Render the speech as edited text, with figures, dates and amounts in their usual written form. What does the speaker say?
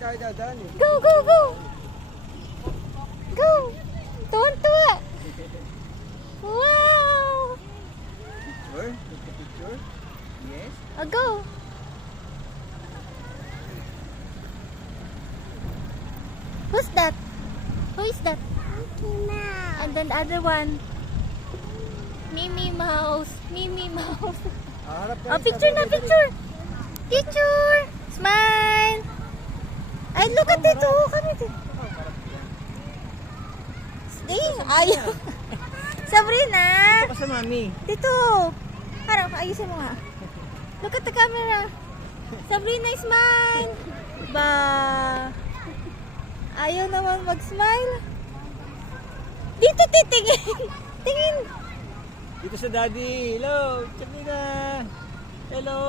tayo dadaan eh. Go, go, go! Go! Tuwan-tuwa! Wow! Sure? Take a picture? Yes? Go! Who's that? Who is that? And then the other one. Mimi Mouse. Mimi Mouse. Harap Oh, picture na, picture! Picture! Smile! Ay, look at it! Oh, kami dito. Stay! Ayaw! Sabrina! Ito ka sa mami. Dito! Parang, ayusin mo nga. Look at the camera. Sabrina, smile! Ba! Ayaw naman mag-smile. Dito titingin! Tingin! Dito sa daddy. Hello, Sabrina. Hello.